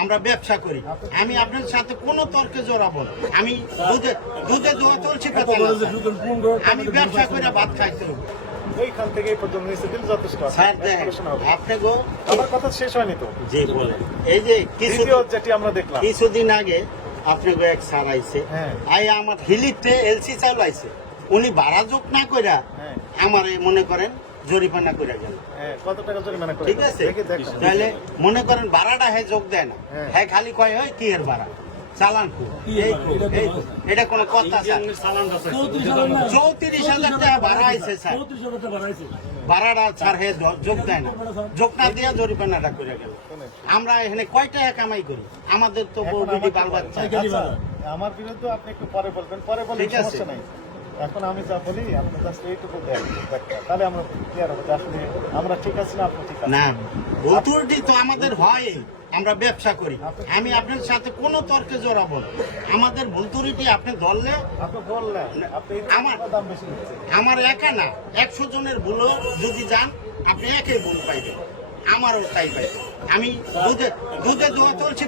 আমরা ব্যবসা করি। আমি আপনার সাথে কোনো তর্কে জড়াবো না। আমি দুধে দুধে দোয়া চলছে আমি ব্যবসা করে ভাত খাইতে হবে। থেকে পর্যন্ত যথেষ্ট। আপনি গো আমার কথা শেষ হয়নি তো? জি বলেন। এই যে কিছু যেটি আমরা দেখলাম। কিছুদিন আগে আপনি গো এক স্যার আইছে। হ্যাঁ। আই আমার হিলিপতে এলসি উনি ভাড়া যোগ না কইরা হ্যাঁ। আমার মনে করেন জরিমানা করে গেল। হ্যাঁ, কত টাকা জরিমানা করে ঠিক আছে? তাহলে মনে করেন ভাড়াটা হ্যাঁ যোগ দেয় না। হ্যাঁ। খালি কয় হয় কি এর ভাড়া? চালান কো এই কো, এই কো। এটা কোনো কথা চৌত্রিশ হাজার টাকা ভাড়া আইছে স্যার। ভাড়াটা স্যার হে যোগ দেয় না। যোগ না দিয়া জরিমানাটা করে গেল। আমরা এখানে কয় টাকা কামাই করি? আমাদের তো বউ বাল বাচ্চা আমার বিরুদ্ধে আপনি একটু পরে বলবেন। পরে বলে ঠিক আছে। সমস্যা নাই। এখন আমি যা বলি আপনি জাস্ট এইটুকু দেন তাহলে আমরা ক্লিয়ার হবে আসলে আমরা ঠিক আছি না আপনি ঠিক আছেন? না তো আমাদের হয় আমরা ব্যবসা করি। আমি আপনার সাথে কোনো তর্কে জড়াবো না। আমাদের ভুল ত্রুটি আপনি ধরলে আমার- দাম বেশি নিচ্ছেন। আমার একা না। একশো জনের ভুলও যদি যান আপনি একে ভুল পাইবেন। আমারও তাই পাই। আমি দুধে দুধে দোয়া চলছে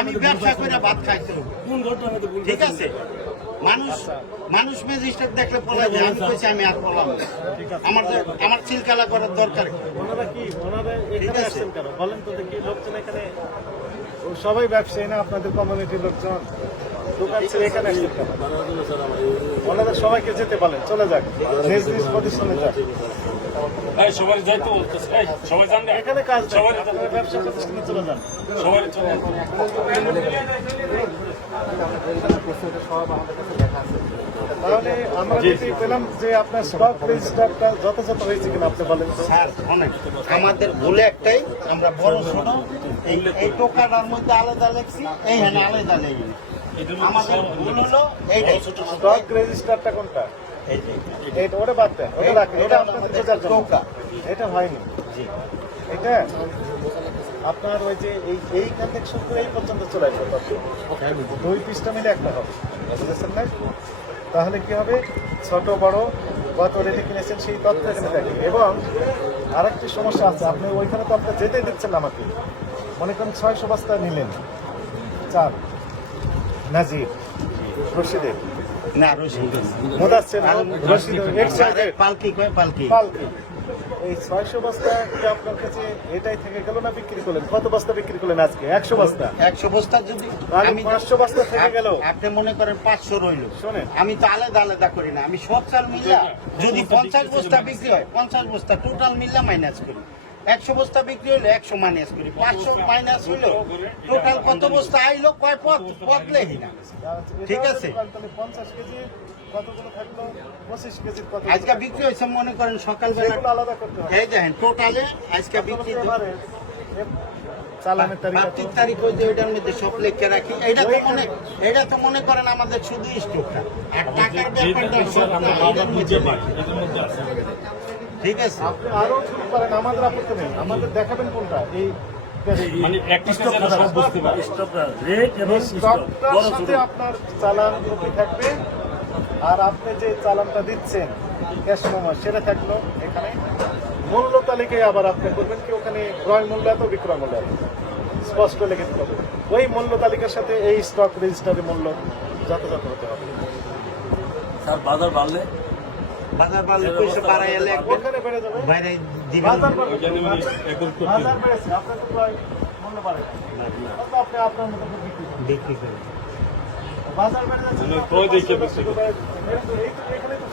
আমি ব্যবসা করে ভাত খাইতে ঠিক আছে। মানুষ মানুষ ম্যাজিস্ট্রেট দেখলে পলাই যায় আমি কইছি আমি আর পলাম। আমার আমার চিলকালা করার দরকার কি? ওনারা কি ওনারা এখানে। আসছেন কেন বলেন তো দেখি লোকজন এখানে সবাই ব্যবসায়ী না আপনাদের কমিউনিটির লোকজন দোকান ছেড়ে এখানে সবাইকে যেতে বলেন চলে যাক। নিজ নিজ প্রতিষ্ঠানে যাক। সবাই যাইতো বলতেছে সবাই জান এখানে কাজ সবাই ব্যবসা প্রতিষ্ঠানে চলে যান। সবাই চলে তাহলে আমরা যদি পেলাম যে আপনার স্টক রেজিস্টারটা যথাযথ হয়েছে কিনা আপনি বলেন। স্যার অনেক। আমাদের ভুলে একটাই আমরা বড় ছোট এই এই টোকাটার মধ্যে আলাদা লেখছি এইখানে আলাদা লেখি আমাদের ভুল হলো এইটাই। স্টক রেজিস্টারটা কোনটা? এটা ওটা বাদ দেন। ওটা রাখেন। এটা এটা আপনাদের হয়নি। এটা আপনার ওই যে এই এইখান থেকে শুরু করে এই পর্যন্ত চলে আসবে। দুই পিসটা মিলে একটা হবে। বুঝেছেন না? তাহলে কি হবে? ছোট বড় কত রেটে কিনেছেন সেই তথ্য এখানে থাকে এবং আরেকটি সমস্যা আছে। আপনি ওইখানে তো আপনার যেতে দিচ্ছেন আমাকে। মনে করেন ছয়শো বস্তা নিলেন। চাল নাজির রশিদের না রশিদ। এক্সচেঞ্জের পালকি কয় পালকি পালকি এই ছয়শো বস্তা কি আপনার কাছে এটাই থেকে গেল না বিক্রি করলেন? কত বস্তা বিক্রি করলেন আজকে? একশো বস্তা? একশো বস্তা যদি আমি পাঁচশো বস্তা থেকে গেল। আপনি মনে করেন পাঁচশো রইল। শোনেন। আমি তো আলাদা আলাদা করি না। আমি সব চাল মিললা। যদি পঞ্চাশ বস্তা বিক্রি হয় পঞ্চাশ বস্তা টোটাল মিললা মাইনাস করি। একশো বস্তা বিক্রি হলো একশো মাইনাস করি। পাঁচশো মাইনাস হইল টোটাল কত বস্তা আইলো কয় পথ? পথ লেহি না। ঠিক আছে। পঞ্চাশ কেজি পঁচিশ কেজির আজকে বিক্রি হয়েছে মনে করেন সকালবেলা। সেগুলো আলাদা করতে হবে। এই দেখেন টোটালে আজকে বিক্রি এবারে চালানের তারিখ ওই যে ওইটার মধ্যে সব লেখে রাখি। এটা তো মনে এটা তো মনে করেন আমাদের শুধু স্টোকটা আর টাকার ব্যাপারটা লেখি। ঠিক আছে। আপনি আরও শুরু করেন আমাদের আপত্তি নেই। আমাদের দেখাবেন কোনটা? এই মানে একটা সব বুঝতে পারে। স্টকটার সাথে আপনার চালান কপি থাকবে। আর আপনি যে চালানটা দিচ্ছেন ক্যাশ মেমো সেটা থাকল এখানে। মূল্য তালিকায় আবার আপনি করবেন কি ওখানে ক্রয় মূল্য এত বিক্রয় মূল্য এত। স্পষ্ট লিখে দিতে হবে। ওই মূল্য তালিকার সাথে এই স্টক রেজিস্টারের মূল্য যথাযথ হতে হবে। স্যার বাজার বাড়লে? বাজার বাড়লে পয়সা বাড়াই এলে বাইরে দিবেন। বিক্রি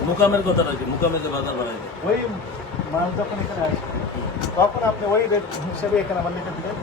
মুকামের কথা রয়েছে মুকামে যে বাজার বাড়াইবে ওই মাল যখন এখানে আসবে তখন আপনি ওই রেট হিসেবে এখানে আবার লিখে দিলেন